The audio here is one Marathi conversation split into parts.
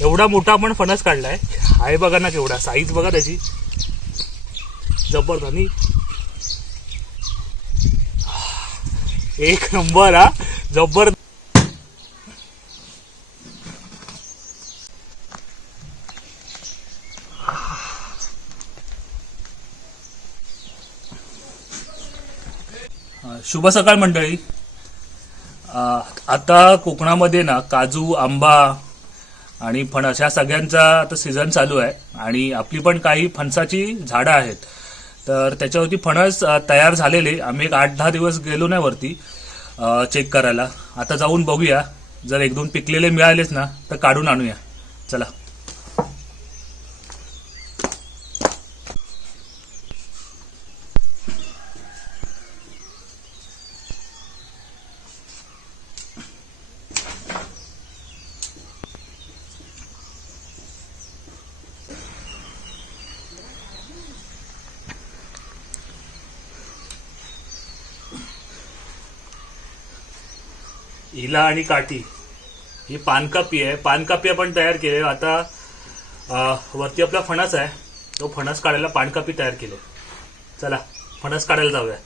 एवढा मोठा आपण फणस काढलाय. आहे बघा ना केवढा, साईज बघा त्याची जबरदस्त आणि एक नंबर हा जबर. शुभ सकाळ मंडळी. आता कोकणामध्ये ना काजू, आंबा आणि फणस ह्या सगळ्यांचा आता सीझन चालू आहे आणि आपली पण काही फणसाची झाडं आहेत. तर त्याच्यावरती फणस तयार झालेले. आम्ही एक 8-10 दिवस गेलो नाही वरती चेक करायला. आता जाऊन बघूया, जर 1-2 पिकलेले मिळालेच ना तर काढून आणूया. चला. हिला आणि काठी ही पानकापी आहे. पानकापी आपण तयार केले. आता वरती आपला फणस आहे, तो फणस काढायला पानकापी तयार केले. चला फणस काढायला जाऊया.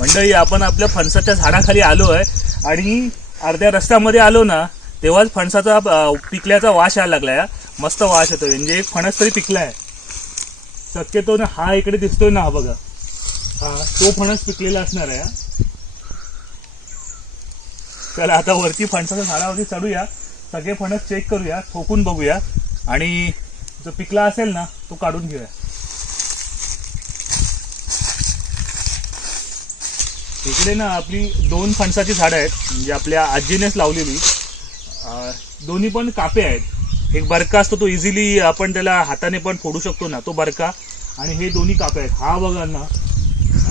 मंडळी, आपण आपल्या फणसाच्या झाडाखाली आलो आहे आणि अर्ध्या रस्त्यामध्ये आलो ना तेव्हाच फणसाचा पिकल्याचा वास यायला लागलाय. मस्त वास येतोय, म्हणजे एक फणस तरी पिकलाय. शक्यतो ना हा इकडे दिसतोय ना, हा बघा, हा तो फणस पिकलेला असणार आहे. चला आता वरती फणसाच्या झाडावरती चढूया, सगळे फणस चेक करूया, ठोकून बघूया आणि जो पिकला असेल ना तो काढून घेऊया. इकडे ना आपली 2 फणसाची झाडं आहेत, म्हणजे आपल्या आजीनेच लावलेली. दोन्ही पण कापे आहेत. एक बरका असतो, तो इझिली आपण त्याला हाताने पण फोडू शकतो ना, तो बरका. आणि हे दोन्ही कापे आहेत. हा बघा ना,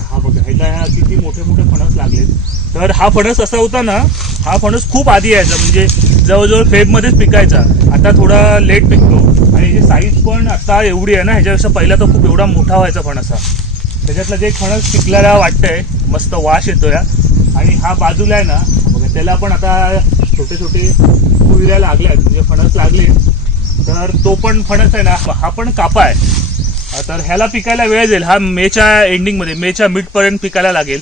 हा बघा, ह्याला किती मोठे मोठे फणस लागलेत. तर हा फणस असा होता ना, हा फणस खूप आधी यायचा, म्हणजे जवळजवळ फेबमध्येच पिकायचा. आता थोडा लेट पिकतो आणि याची साईज पण आता एवढी आहे ना, ह्याच्यापेक्षा पहिला तर खूप एवढा मोठा व्हायचा फणस. त्याच्यातला जे फणस पिकलेला वाटतंय, मस्त वास येतोय. आणि हा बाजूला आहे ना बघा, त्याला पण आता छोटे छोटे फुलल्या लागल्या, म्हणजे फणस लागले. तर तो पण फणस आहे ना, हा पण कापा आहे. तर ह्याला पिकायला वेळ जाईल. हा मेच्या एंडिंगमध्ये, मेच्या मिडपर्यंत पिकायला लागेल.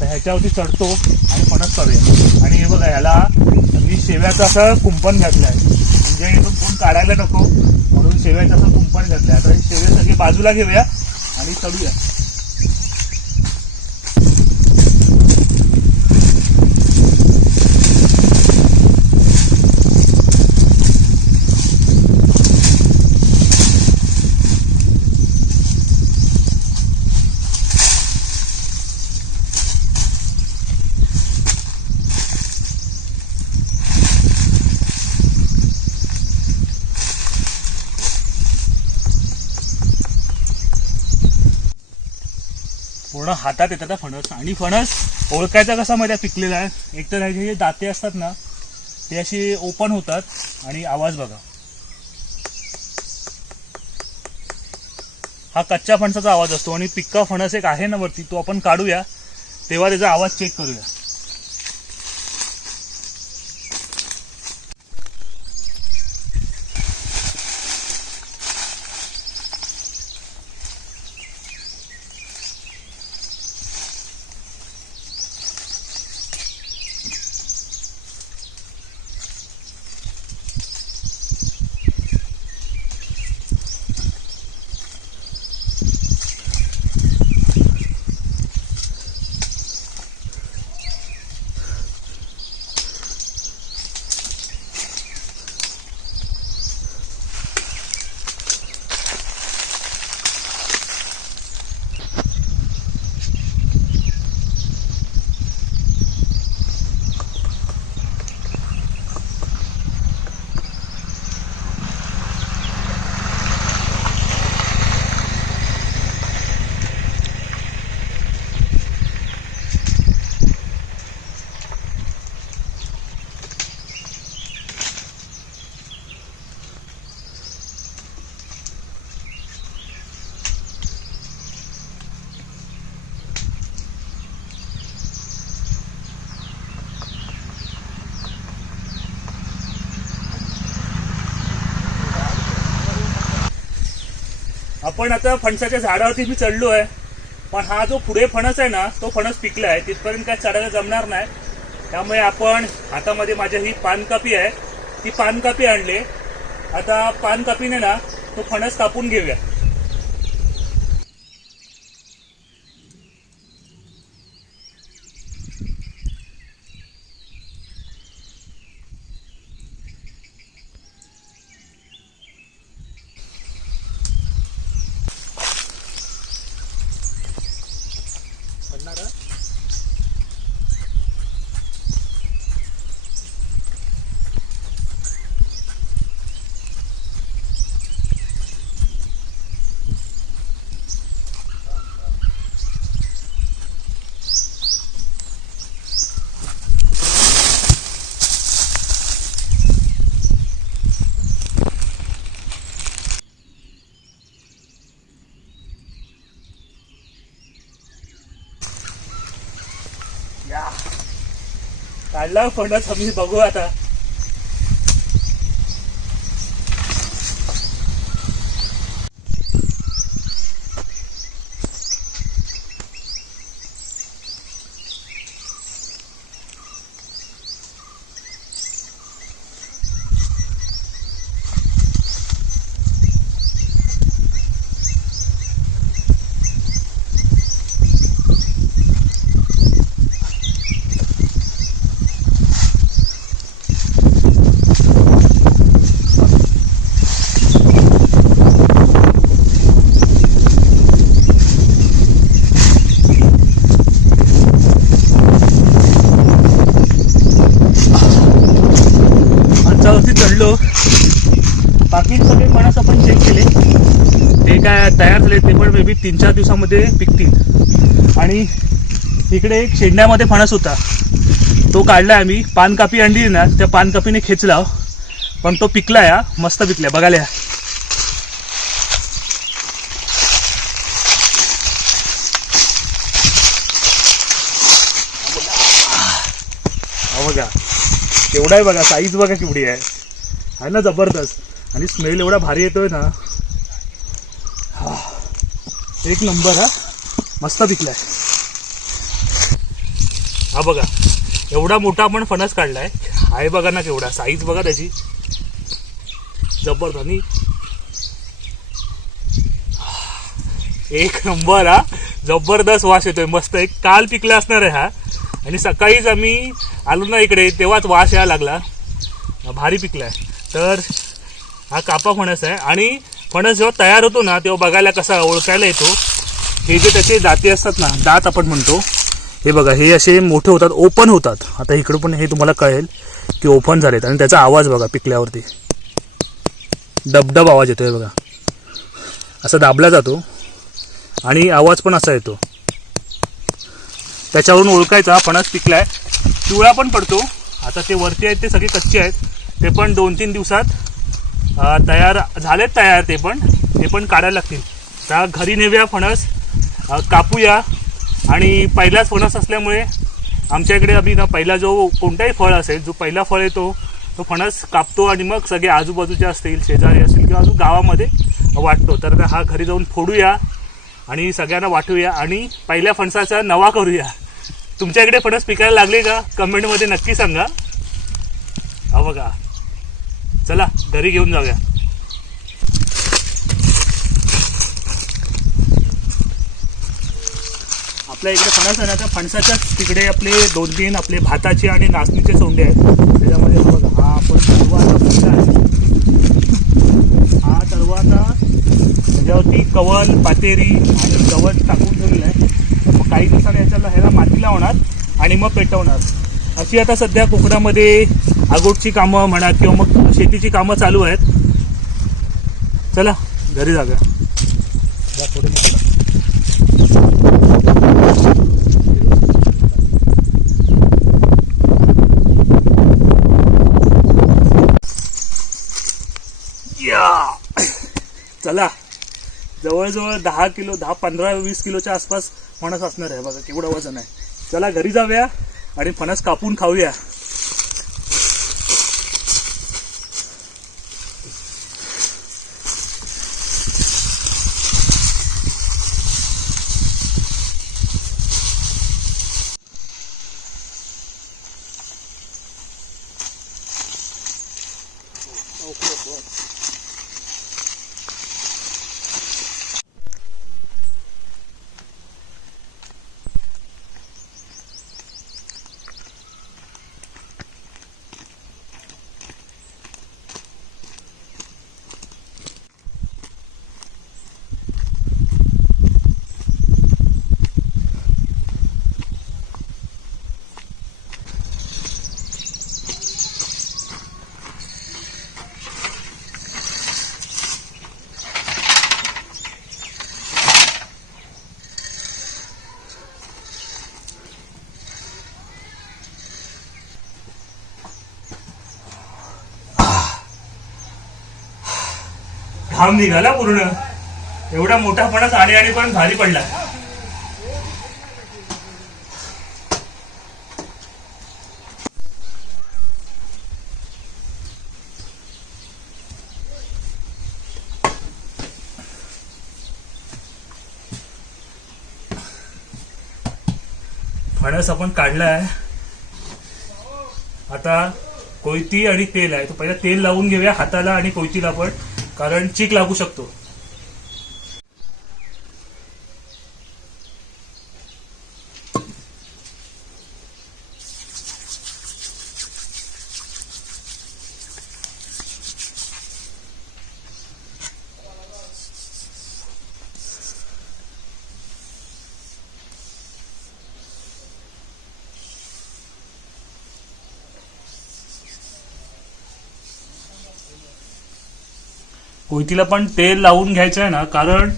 तर ह्याच्यावरती चढतो आणि फणस करूया. आणि हे बघा, ह्याला मी शेव्याचं असं कुंपण घातलं आहे, म्हणजे इथून कोण काढायला नको म्हणून शेव्याचं असं कुंपण घातलं आहे. आता हे शेवे सगळे बाजूला घेऊया आणि चढूया. पूर्ण हातात येतात हा फणस. आणि फणस ओळखायचा कसा मध्ये पिकलेला आहे, एक तर ह्याचे जे दाते असतात ना ते असे ओपन होतात आणि आवाज बघा, हा कच्च्या फणसाचा आवाज असतो. आणि पिक्का फणस एक आहे ना वरती, तो आपण काढूया तेव्हा त्याचा आवाज चेक करूया. आपण आता फणसाच्या झाडावरती मी चढलो आहे, पण हा जो पुढे फणस आहे ना तो फणस पिकला आहे, तिथपर्यंत काय चढायला जमणार नाही. त्यामुळे आपण हातामध्ये माझ्या ही पानकापी आहे, ती पानकापी आणली. आता पानकापीने ना तो फणस कापून घेऊया. काढला फणस आम्ही बघू आता. बाकी सगळे फणस आपण चेक केले, ते काय तयार झाले, ते पण मे बी 3-4 दिवसामध्ये पिकतील. आणि इकडे एक शेंड्यामध्ये फणस होता, तो काढला आम्ही. पानकापी आणली ना, त्या पानकापीने खेचला, पण तो पिकला या, मस्त पिकला बघायला. बघा केवढा आहे, बघा साईज बघा केवढी आहे ना, जबरदस्त. आणि स्मेल एवढा भारी येतोय ना, हा एक नंबर. हा मस्त पिकलाय. हा बघा एवढा मोठा आपण फणस काढलाय, आहे बघा ना केवढा, साईज बघा त्याची जबरदस्त. आणि एक नंबर. हा जबरदस्त वास येतोय, मस्त. एक काल पिकला असणार आहे हा, आणि सकाळीच आम्ही आलो ना इकडे तेव्हाच वास यायला लागला. भारी पिकलाय. तर हा कापा फणस आहे. आणि फणस जेव्हा तयार होतो ना तेव्हा बघायला कसा ओळखायला येतो, हे जे त्याचे दाते असतात ना, दात आपण म्हणतो, हे बघा हे असे मोठे होतात, ओपन होतात. आता इकडे पण हे तुम्हाला कळेल की ओपन झालेत. आणि त्याचा आवाज बघा पिकल्यावरती डबडब आवाज येतोय बघा, असा दाबला जातो आणि आवाज पण असा येतो. त्याच्यावरून ओळखायचा फणस पिकलाय. पिवळा पण पडतो. आता ते वरती आहेत ते सगळे कच्चे आहेत, ते पण 2-3 दिवसात तयार ते पण काढायला लागतील. त्या घरी नेऊया फणस, कापूया. आणि पहिलाच फणस असल्यामुळे आमच्या इकडे अभि ना पहिला जो कोणताही फळ असेल, जो पहिला फळ येतो तो फणस कापतो आणि मग सगळे आजूबाजूचे असतील, शेजारी असतील किंवा अजून गावामध्ये वाटतो. तर हा घरी जाऊन फोडूया आणि सगळ्यांना वाटूया आणि पहिल्या फणसाचा नवा करूया. तुमच्या इकडे फणस पिकायला लागले का कमेंटमध्ये नक्की सांगा. हा बघा, चला घरी घेऊन जाऊया. आपल्या इकडे फणस आहे ना, त्या फणसाच्याच तिकडे आपले 2-3 आपले भाताचे आणि नाचणीचे सोंडे आहेत. त्याच्यामध्ये हा बघा, हा आपण तरवा आता फुटला आहे. हा तरवा आता त्याच्यावरती कवल, पातेरी आणि गवत टाकून ठेवलेलं आहे. मग काही दिवसांनी ह्याला माती लावणार आणि मग पेटवणार. अशी आता सध्या कोकणामध्ये आगोटची कामं म्हणा किंवा मग शेतीची कामं चालू आहेत. चला घरी जाऊया. चला, जवळजवळ 10 किलो, 15-20 किलोच्या आसपास फणस असणार आहे. बघा केवढं वजन आहे. चला घरी जाऊया आणि फणस कापून खाऊया. घाम निघाला पूर्ण. एवढा मोठा फणस आणि पण भारी पडला. फणस आपण काढलाय. आता कोयती आणि तेल आहे. तो पहिला तेल लावून घेऊया हाताला आणि कोयतीला पण, कारण चीक लागू शकतो. कोयतीला पण तेल लावून घ्यायचं आहे ना, कारण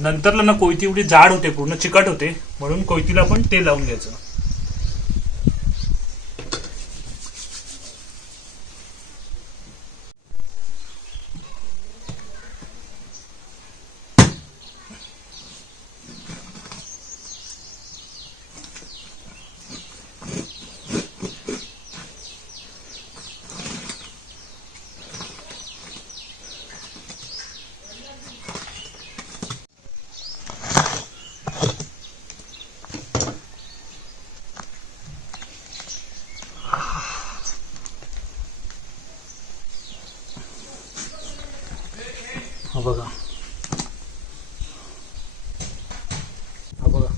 नंतरला ना कोयती एवढी जाड होते, पूर्ण चिकट होते, म्हणून कोयतीला पण तेल लावून घ्यायचं. हा बघा, हा बघा.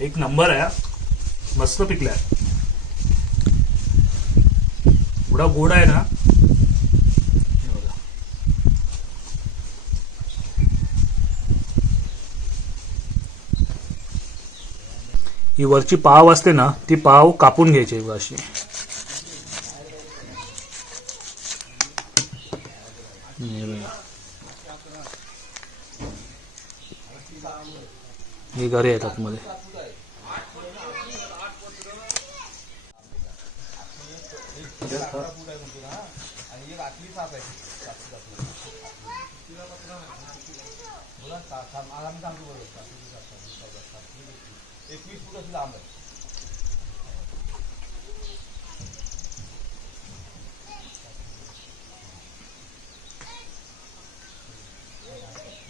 एक नंबर आहे, मस्त पिकलाय, एवढा गोड आहे ना. हे बघा. ही वरची पाव असते ना, ती पाव कापून घ्यायची बघा अशी. हे घरे आहेत आतमध्ये.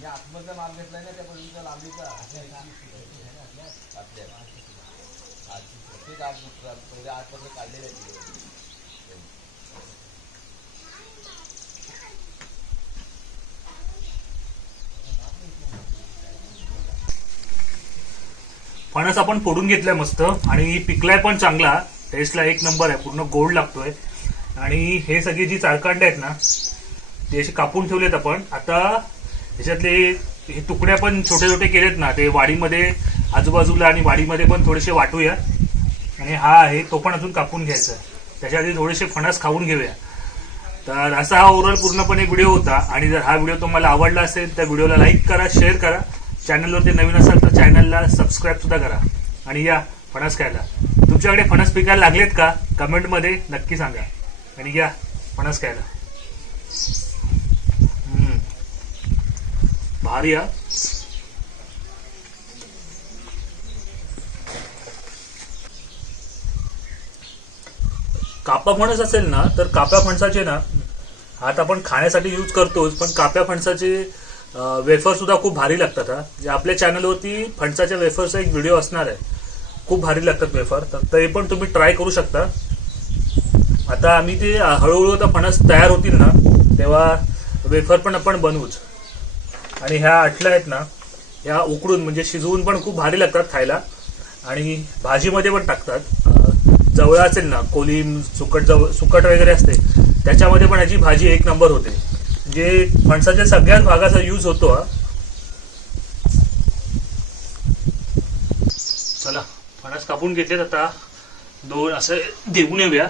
आतमधला माल घेतलाय ना त्या पद्धतीचा लांबीचा पहिले आतमधलं काढलेलं आहे. फणस आपण फोडून घेतलाय मस्त आणि पिकलाय पण चांगला, टेस्टला एक नंबर आहे, पूर्ण गोड लागतोय. आणि हे सगळी जी चारकांडे आहेत ना ते असे कापून ठेवलेत आपण. आता त्याच्यातले हे तुकड्या पण छोटे छोटे केलेत ना, ते वाडीमध्ये आजूबाजूला आणि वाडीमध्ये पण थोडेसे वाटूया. आणि हा आहे तो पण अजून कापून घ्यायचा. त्याच्या आधी थोडेसे फणस खाऊन घेऊया. तर असा हा ओव्हरऑल पूर्णपणे व्हिडिओ होता. आणि जर हा व्हिडिओ तुम्हाला आवडला असेल तर व्हिडिओला लाईक करा, शेअर करा. चॅनलवरती नवीन असाल तर चॅनलला सबस्क्राईब सुद्धा करा. आणि या फणस खायला. तुमच्याकडे फणस पिकायला लागलेत का कमेंटमध्ये नक्की सांगा. आणि या फणस खायला. भारी हा. कापा फणस असेल ना तर काप्या फणसाचे ना आता आपण खाण्यासाठी यूज करतोच, पण काप्या फणसाचे वेफर सुद्धा खूप भारी लागतात. हा जे आपल्या चॅनलवरती फणसाच्या वेफरचा एक व्हिडिओ असणार आहे, खूप भारी लागतात वेफर. तर ते पण तुम्ही ट्राय करू शकता. आता आम्ही ते हळूहळू आता फणस तयार होतील ना तेव्हा वेफर पण आपण बनवूच. आणि ह्या अटल्या आहेत ना ह्या उकडून म्हणजे शिजवून पण खूप भारी लागतात खायला. आणि भाजीमध्ये पण टाकतात. जवळ असेल ना कोलिम सुकट वगैरे असते त्याच्यामध्ये पण ह्याची भाजी एक नंबर होते. म्हणजे फणसाच्या सगळ्याच भागाचा यूज होतो. चला फणस कापून घेतलेत, आता दोन असं देऊन येऊया.